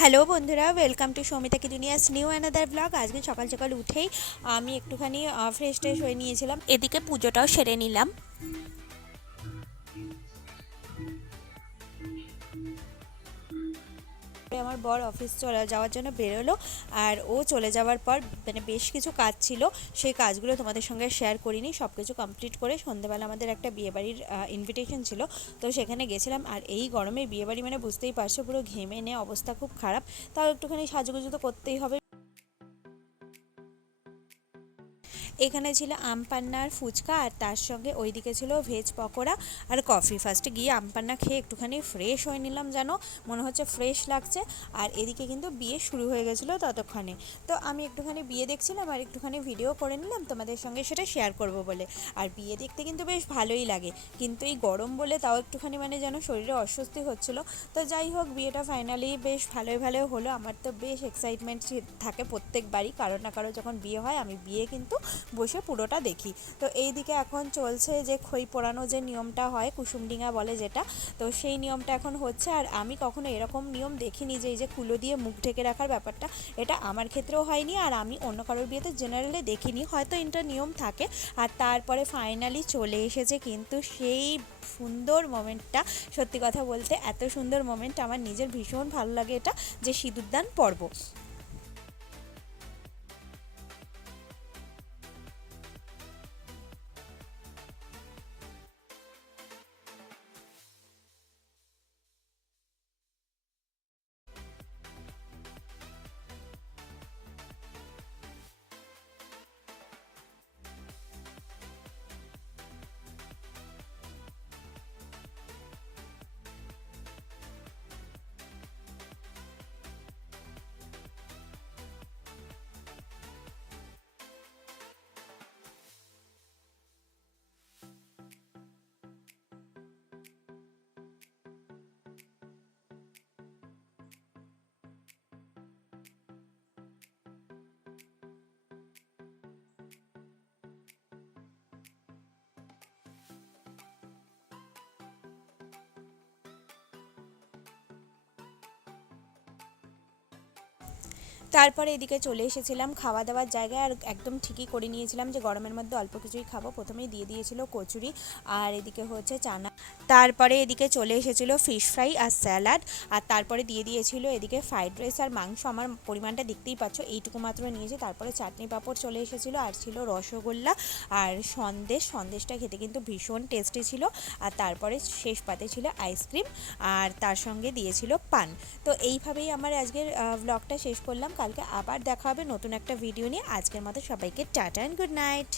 Hello বন্ধুরা welcome to Soumita কিডুনিয়াস new another blog আজকে সকাল সকাল উঠেই আমি একটুখানি ফ্রেশ ট্রেশ হয়ে নিয়েছিলাম। এদিকে পুজোটাও সেরে নিলাম। আমার বর অফিস চলে যাওয়ার জন্য বেরোলো আর ও চলে যাওয়ার পর মানে বেশ কিছু কাজ ছিল, সেই কাজগুলো তোমাদের সঙ্গে শেয়ার করিনি সব কিছু কমপ্লিট করে সন্ধ্যেবেলা আমাদের একটা বিয়েবাড়ির ইনভিটেশন ছিল। তো সেখানে গেছিলাম আর এই গরমে বিয়েবাড়ি মানে বুঝতেই পারছ পুরো ঘেমে নে অবস্থা খুব খারাপ, তাও একটুখানি সাজুগুজু তো করতেই হবে। এখানে ছিল আম পান্না আর ফুচকা আর তার সঙ্গে ওইদিকে ছিল ভেজ পকোড়া আর কফি ফার্স্টে গিয়ে আম পান্না খেয়ে একটুখানি ফ্রেশ হয়ে নিলাম যেন মনে হচ্ছে ফ্রেশ লাগছে। আর এদিকে কিন্তু বিয়ে শুরু হয়ে গেছিল ততক্ষণে। তো আমি একটুখানি বিয়ে দেখছিলাম আর একটুখানি ভিডিও করে নিলাম তোমাদের সঙ্গে সেটা শেয়ার করব বলে। আর বিয়ে দেখতে কিন্তু বেশ ভালোই লাগে। কিন্তু এই গরম বলে তাও একটুখানি মানে যেন শরীরে অস্বস্তি হচ্ছিল। তো যাই হোক, বিয়েটা ফাইনালি বেশ ভালোই ভালো হলো। আমার তো বেশ এক্সাইটমেন্ট থাকে প্রত্যেকবারই। কারও না কারও যখন বিয়ে হয়, আমি বিয়ে কিন্তু বসে পুরোটা দেখি। তো এই দিকে এখন চলছে যে খই পোড়ানো যে নিয়মটা হয়, কুসুমডিঙা বলে যেটা, তো সেই নিয়মটা এখন হচ্ছে। আর আমি কখনো এরকম নিয়ম দেখিনি যে এই যে কুলো দিয়ে মুখ ঢেকে রাখার ব্যাপারটা, এটা আমার ক্ষেত্রেও হয়নি আর আমি অন্য কারোর বিয়েতে জেনারেলি দেখিনি। হয়তো এটা নিয়ম থাকে। আর তারপরে ফাইনালি চলে এসেছে কিন্তু সেই সুন্দর মোমেন্টটা সত্যি কথা বলতে এত সুন্দর মোমেন্ট আমার নিজের ভীষণ ভালো লাগে এটা, যে সিঁদুরদান পর্ব। তারপরে এদিকে চলে এসেছিলাম খাওয়া দাওয়ার জায়গায় আর একদম ঠিকই করে নিয়েছিলাম যে গরমের মধ্যে অল্প কিছুই খাব। প্রথমেই দিয়ে দিয়েছিল কচুরি আর এদিকে হচ্ছে চানা। তারপরে এদিকে চলে এসেছিল ফিশ ফ্রাই আর স্যালাড আর তারপরে দিয়ে দিয়েছিল এদিকে ফ্রাইড রাইস আর মাংস। আমার পরিমাণটা দেখতেই পাচ্ছ, এইটুকু মাত্র নিয়েছি। তারপরে চাটনি পাঁপড় চলে এসেছিল আর ছিল রসগোল্লা আর সন্দেশ। সন্দেশটা খেতে কিন্তু ভীষণ টেস্টি ছিল আর তারপরে শেষ পাতে ছিল আইসক্রিম আর তার সঙ্গে দিয়েছিল পান। তো এইভাবেই আমার আজকের ব্লগটা শেষ করলাম। কালকে আবার দেখা হবে নতুন একটা ভিডিও নিয়ে। আজকের মতো সবাইকে টাটা অ্যান্ড গুড নাইট